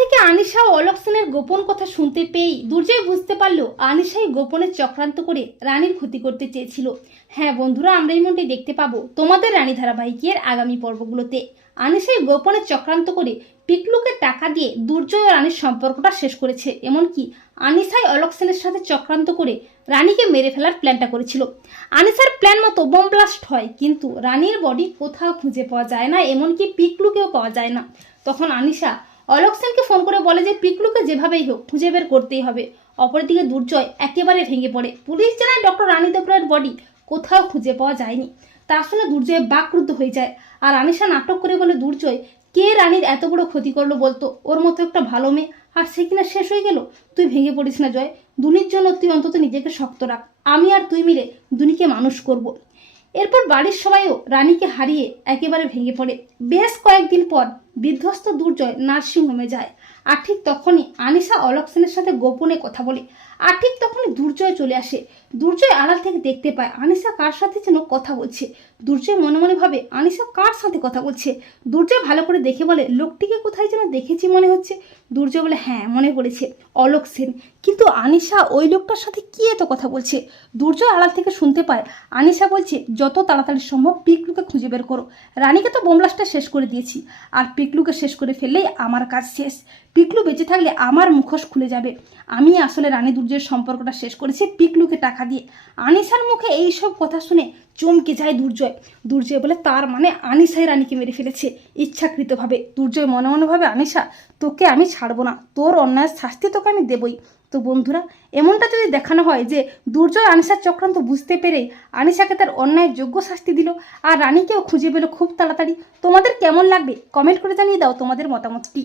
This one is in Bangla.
থেকে আনিশা ও অলোক সেনের গোপন কথা শুনতে পেয়েই দুর্জয় বুঝতে পারল আনিশাই গোপনে চক্রান্ত করে রানীর ক্ষতি করতে চেয়েছিল। হ্যাঁ বন্ধুরা, আমরা এই মনটি দেখতে পাবো তোমাদের রানী ধারাবাহিকের আগামী পর্বগুলোতে। আনিশাই গোপনে চক্রান্ত করে পিকলুকে টাকা দিয়ে দুর্জয় ও রানীর সম্পর্কটা শেষ করেছে। এমনকি আনিসাই অলোক সেনের সাথে চক্রান্ত করে রানীকে মেরে ফেলার প্ল্যানটা করেছিল। আনিসার প্ল্যান মতো বোম ব্লাস্ট হয়, কিন্তু রানীর বডি কোথাও খুঁজে পাওয়া যায় না, এমনকি পিকলুকেও পাওয়া যায় না। তখন আনিশা অলোক সেনকে ফোন করে বলে যে পিকলুকে যেভাবেই হোক খুঁজে বের করতেই হবে। অপরদিকে দুর্জয় একেবারে ভেঙে পড়ে। পুলিশ জানায় ডক্টর রানী দেবরায়ের বডি কোথাও খুঁজে পাওয়া যায়নি। তা শুনে দুর্জয় বাকরুদ্ধ হয়ে যায়। আর আনিশা নাটক করে বলে, দুর্জয়, কে রানীর এত বড় ক্ষতি করল বলতো? ওর মতো একটা ভালো মেয়ে। আর সে কিনা শেষ হয়ে গেল? তুই ভেঙে পড়িস না জয়। দুনির জন্য তুই অন্তত নিজেকে শক্ত রাখ। আমি আর তুই মিলে দুনিকে মানুষ করব। এরপর বাড়ির সবাইও রানীকে হারিয়ে একেবারে ভেঙে পড়ে। বেশ কয়েকদিন পর বিধ্বস্ত দুর্জয় নার্সিংহোমে যায়। আর ঠিক তখনই আনিশা অলোক সেনের সাথে গোপনে কথা বলে। আর ঠিক তখনই দুর্জয় চলে আসে। দুর্জয় আড়াল থেকে দেখতে পায় আনিশা কার সাথে যেন কথা বলছে। দুর্জয় মনে মনে ভাবে আনিশা কার সাথে কথা বলছে? দুর্জয় ভালো করে দেখে বলে, লোকটিকে কোথায় যেন দেখেছি মনে হচ্ছে। দুর্জয় বলে হ্যাঁ মনে পড়েছে অলোক সেন কিন্তু আনিশা ওই লোকটার সাথে কি এত কথা বলছে? দুর্জয় আড়াল থেকে শুনতে পায় আনিশা বলছে, যত তাড়াতাড়ি সম্ভব পিকলুকে খুঁজে বের করো। রানীকে তো বোমলাসটা শেষ করে দিয়েছি। আর পিকলুকে শেষ করে ফেললেই আমার কাজ শেষ। পিকলু বেঁচে থাকলে আমার মুখোশ খুলে যাবে। আমি আসলে রানী দুর্যের সম্পর্কটা শেষ করেছি পিকলুকে টাকা দিয়ে। আনিসার মুখে এই সব কথা শুনে চমকে যায় দুর্জয়। দুর্জয় বলে, তার মানে আনিসাই রানীকে মেরে ফেলেছে ইচ্ছাকৃতভাবে। দুর্জয় মনে মনে ভাবে, আনিসা, তোকে আমি ছাড়বো না। তোর অন্যায় শাস্তি তোকে আমি দেবই। তো বন্ধুরা, এমনটা যদি দেখানো হয় যে দুর্জয় আনিসার চক্রান্ত বুঝতে পেরে আনিসাকে তার অন্যায়ের যোগ্য শাস্তি দিল আর রানীকেও খুঁজে পেল খুব তাড়াতাড়ি, তোমাদের কেমন লাগবে? কমেন্ট করে জানিয়ে দাও তোমাদের মতামতটি।